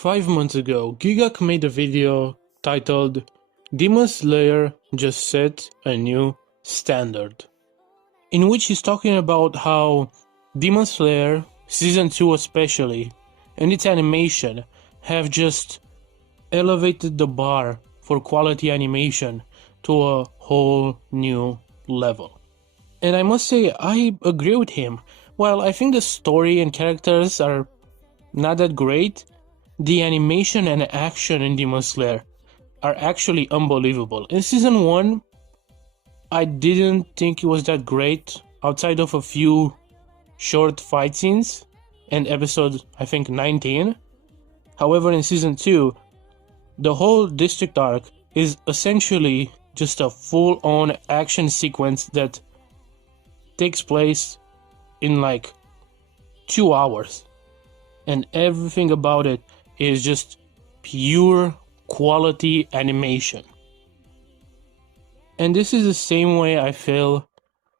5 months ago, Gigak made a video titled Demon Slayer just set a new standard, in which he's talking about how Demon Slayer Season 2 especially, and its animation have just elevated the bar for quality animation to a whole new level. And I must say, I agree with him. While I think the story and characters are not that great, the animation and action in Demon Slayer are actually unbelievable. In Season 1, I didn't think it was that great, outside of a few short fight scenes and episode, I think, 19. However, in Season 2, the whole district arc is essentially just a full-on action sequence that takes place in like 2 hours. And everything about it is just pure quality animation. And this is the same way I feel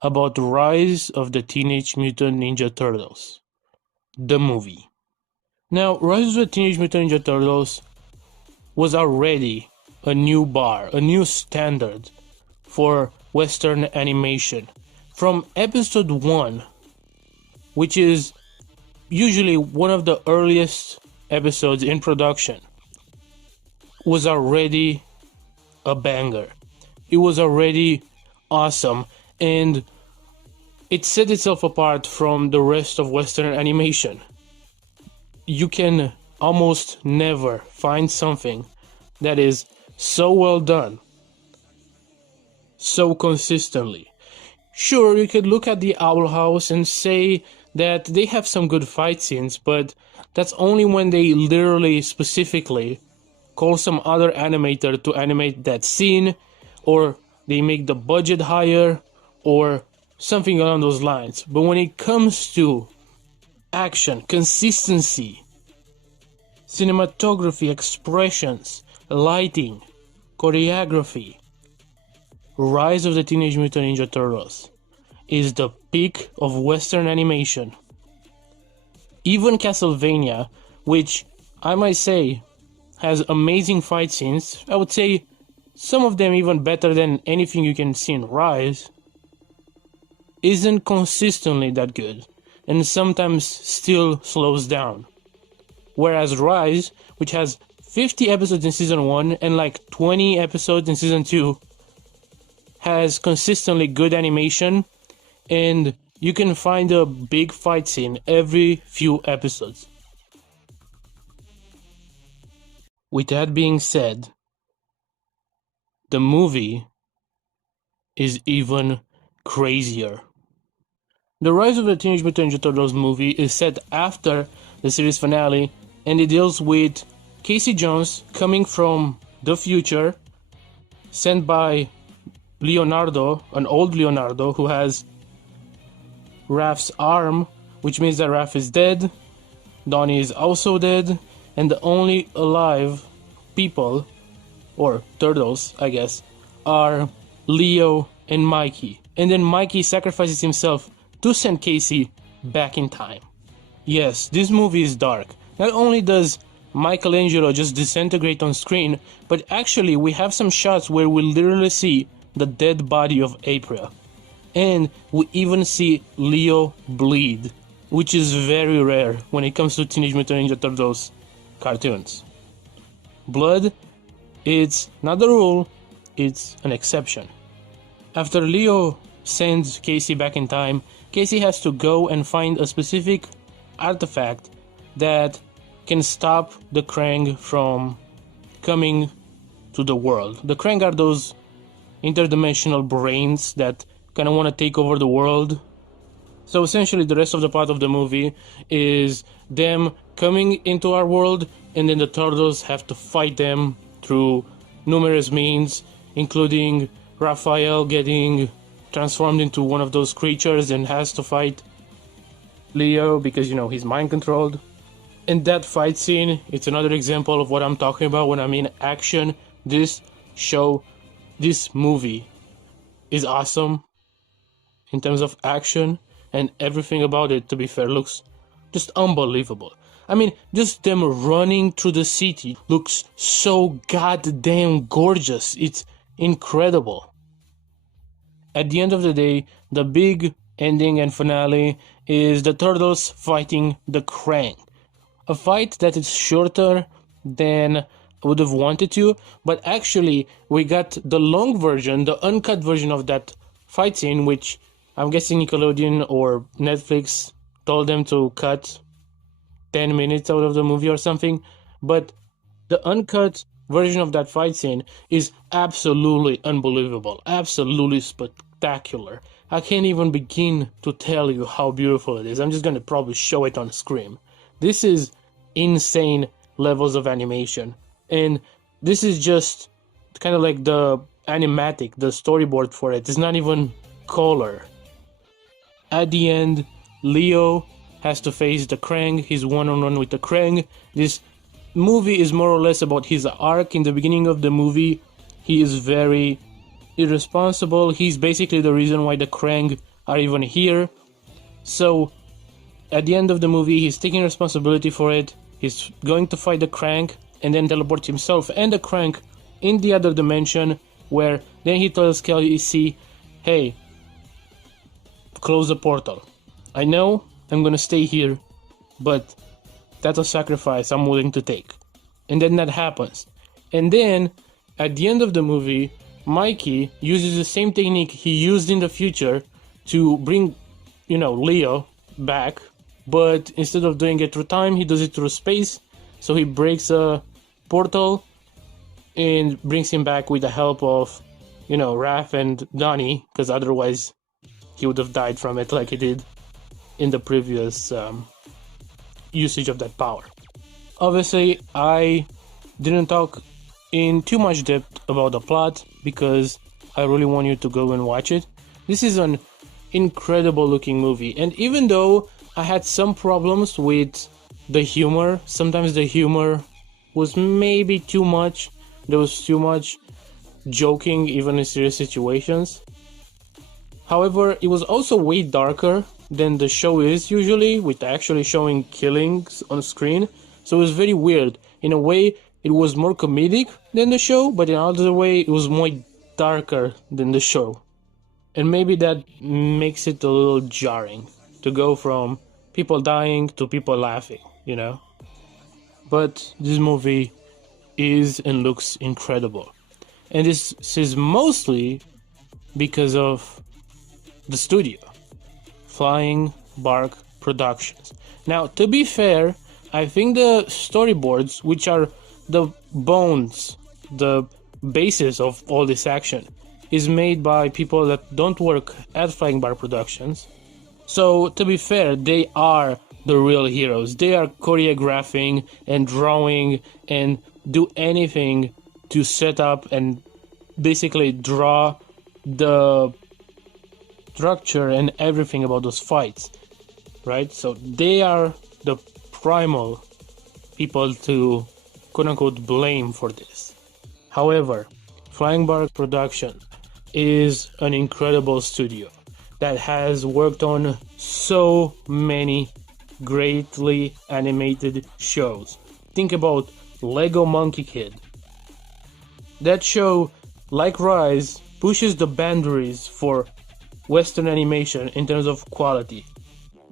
about Rise of the Teenage Mutant Ninja Turtles, the movie. Now, Rise of the Teenage Mutant Ninja Turtles was already a new bar, a new standard for Western animation. From episode 1, which is usually one of the earliest episodes in production, was already a banger. It was already awesome, and it set itself apart from the rest of Western animation. You can almost never find something that is so well done, so consistently. Sure, you could look at the Owl House and say that they have some good fight scenes, but that's only when they literally specifically call some other animator to animate that scene, or they make the budget higher, or something along those lines. But when it comes to action, consistency, cinematography, expressions, lighting, choreography, Rise of the Teenage Mutant Ninja Turtles is the peak of Western animation. Even Castlevania, which I might say has amazing fight scenes, I would say some of them even better than anything you can see in Rise, isn't consistently that good, and sometimes still slows down. Whereas Rise, which has 50 episodes in Season 1 and like 20 episodes in Season 2, has consistently good animation, and you can find a big fight scene every few episodes. With that being said, the movie is even crazier. The Rise of the Teenage Mutant Ninja Turtles movie is set after the series finale, and it deals with Casey Jones coming from the future, sent by Leonardo, an old Leonardo, who has Raph's arm, which means that Raph is dead, Donnie is also dead, and the only alive people, or turtles, I guess, are Leo and Mikey. And then Mikey sacrifices himself to send Casey back in time. Yes, this movie is dark. Not only does Michelangelo just disintegrate on screen, but actually we have some shots where we literally see the dead body of April. And we even see Leo bleed, which is very rare when it comes to Teenage Mutant Ninja Turtles cartoons. Blood, it's not the rule, it's an exception. After Leo sends Casey back in time, Casey has to go and find a specific artifact that can stop the Krang from coming to the world. The Krang are those interdimensional brains that kind of want to take over the world. So essentially the rest of the part of the movie is them coming into our world, and then the turtles have to fight them through numerous means, including Raphael getting transformed into one of those creatures and has to fight Leo because, you know, he's mind controlled. And that fight scene, it's another example of what I'm talking about when I mean action. This movie is awesome in terms of action, and everything about it, to be fair, looks just unbelievable. I mean, just them running through the city looks so goddamn gorgeous. It's incredible. At the end of the day, the big ending and finale is the turtles fighting the Krang. A fight that is shorter than I would have wanted to, but actually we got the long version, the uncut version of that fight scene, which I'm guessing Nickelodeon or Netflix told them to cut 10 minutes out of the movie or something. But the uncut version of that fight scene is absolutely unbelievable, absolutely spectacular. I can't even begin to tell you how beautiful it is. I'm just gonna probably show it on screen. This is insane levels of animation, and this is just kind of like the animatic, the storyboard for it. It's not even color. At the end, Leo has to face the Krang. He's one-on-one with the Krang. This movie is more or less about his arc. In the beginning of the movie, he is very irresponsible. He's basically the reason why the Krang are even here. So at the end of the movie, he's taking responsibility for it. He's going to fight the Krang and then teleport himself and the Krang in the other dimension, where then he tells Casey, hey, close the portal. I know I'm gonna stay here, but that's a sacrifice I'm willing to take. And then that happens. And then at the end of the movie, Mikey uses the same technique he used in the future to bring, Leo back. But instead of doing it through time, he does it through space. So he breaks a portal and brings him back with the help of, Raph and Donnie, because otherwise he would have died from it like he did in the previous usage of that power. Obviously, I didn't talk in too much depth about the plot because I really want you to go and watch it. This is an incredible looking movie, and even though I had some problems with the humor, sometimes the humor was maybe too much. There was too much joking even in serious situations. However, it was also way darker than the show is usually, with actually showing killings on screen. So it was very weird. In a way, it was more comedic than the show, but in another way, it was more darker than the show. And maybe that makes it a little jarring to go from people dying to people laughing, But this movie is and looks incredible. And this is mostly because of the studio, Flying Bark Productions. Now, to be fair, I think the storyboards, which are the bones, the basis of all this action, is made by people that don't work at Flying Bark Productions. So, to be fair, they are the real heroes. They are choreographing and drawing and do anything to set up and basically draw the structure and everything about those fights, right? So they are the primal people to quote-unquote blame for this. However, Flying Bark Production is an incredible studio that has worked on so many greatly animated shows. Think about Lego Monkey Kid. That show, like Rise, pushes the boundaries for Western animation in terms of quality.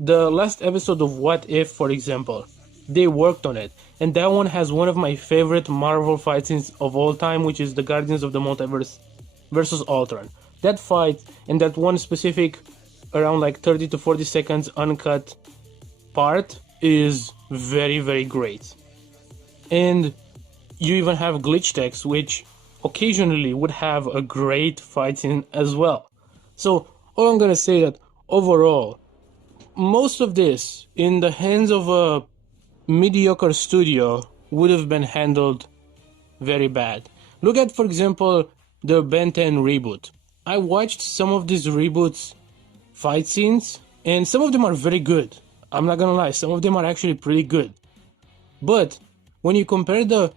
The last episode of What If, for example, they worked on it, and that one has one of my favorite Marvel fight scenes of all time, which is the Guardians of the Multiverse versus Ultron. That fight and that one specific around like 30 to 40 seconds uncut part is very, very great. And you even have glitch techs, which occasionally would have a great fight scene as well. So all I'm gonna say that overall, most of this in the hands of a mediocre studio would have been handled very bad. Look at, for example, the Ben 10 reboot. I watched some of these reboots fight scenes, and some of them are very good. I'm not gonna lie, some of them are actually pretty good. But when you compare the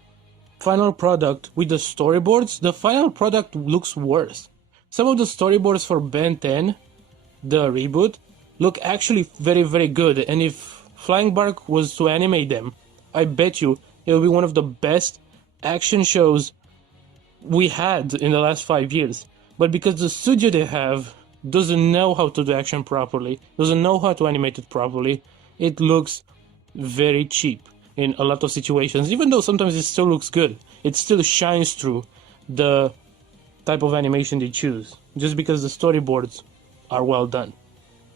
final product with the storyboards, the final product looks worse. Some of the storyboards for Ben 10, the reboot, look actually very, very good. And if Flying Bark was to animate them, I bet you it will be one of the best action shows we had in the last 5 years. But because the studio they have doesn't know how to do action properly, doesn't know how to animate it properly, it looks very cheap in a lot of situations. Even though sometimes it still looks good, it still shines through the type of animation they choose, just because the storyboards are well done.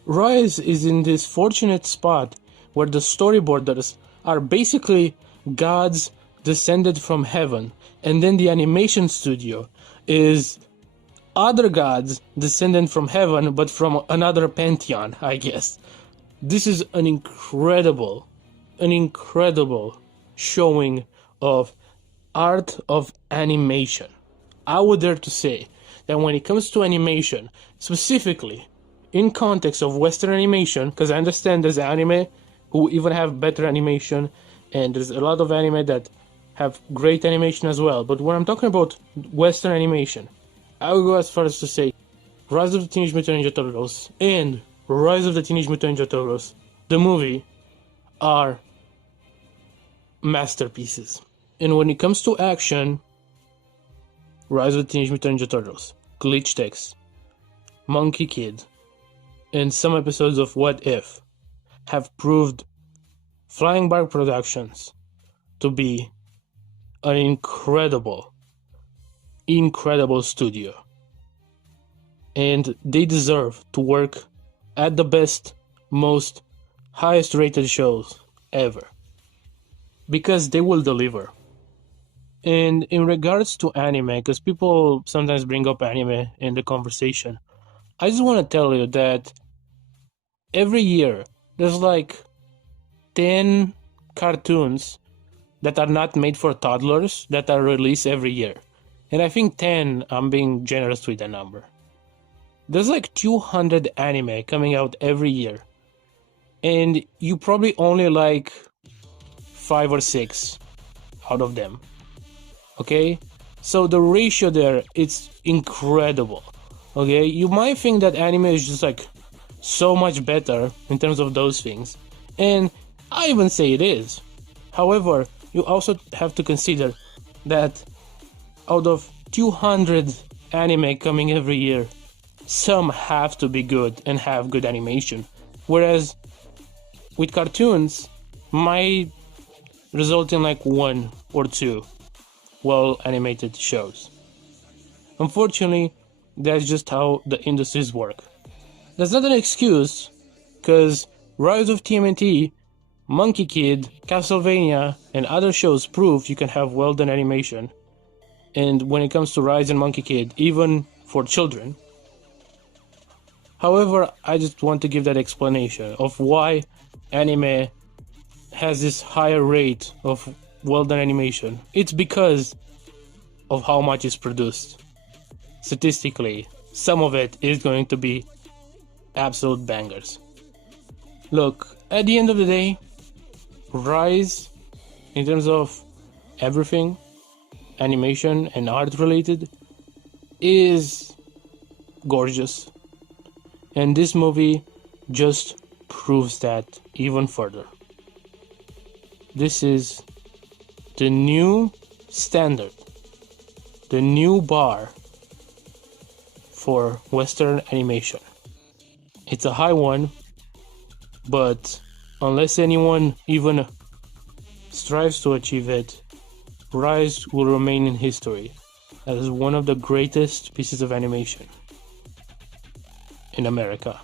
Rise is in this fortunate spot where the storyboarders are basically gods descended from heaven, and then the animation studio is other gods descended from heaven, but from another pantheon, I guess. This is an incredible showing of art of animation. I would dare to say that when it comes to animation, specifically in context of Western animation, because I understand there's anime who even have better animation, and there's a lot of anime that have great animation as well, but when I'm talking about Western animation, I would go as far as to say Rise of the Teenage Mutant Ninja Turtles and Rise of the Teenage Mutant Ninja Turtles, the movie, are masterpieces. And when it comes to action, Rise of the Teenage Mutant Ninja Turtles, Glitch Tex, Monkey Kid, and some episodes of What If have proved Flying Bark Productions to be an incredible studio. And they deserve to work at the best, most highest rated shows ever. Because they will deliver. And in regards to anime, because people sometimes bring up anime in the conversation, I just want to tell you that every year there's like 10 cartoons that are not made for toddlers that are released every year. And I think 10, I'm being generous with the number. There's like 200 anime coming out every year. And you probably only like 5 or 6 out of them. Okay? So the ratio there, it's incredible. Okay? You might think that anime is just like so much better in terms of those things. And I even say it is. However, you also have to consider that out of 200 anime coming every year, some have to be good and have good animation. Whereas with cartoons, might result in like 1 or 2 well animated shows. Unfortunately, that's just how the industries work. That's not an excuse, because Rise of TMNT, Monkey Kid, Castlevania, and other shows prove you can have well done animation. And when it comes to Rise and Monkey Kid, even for children. However, I just want to give that explanation of why anime has this higher rate of well done animation. It's because of how much is produced. Statistically, some of it is going to be absolute bangers. Look, at the end of the day, Rise, in terms of everything, animation and art related, is gorgeous. And this movie just proves that even further. This is the new standard, the new bar for Western animation. It's a high one, but unless anyone even strives to achieve it, Rise will remain in history as one of the greatest pieces of animation in America.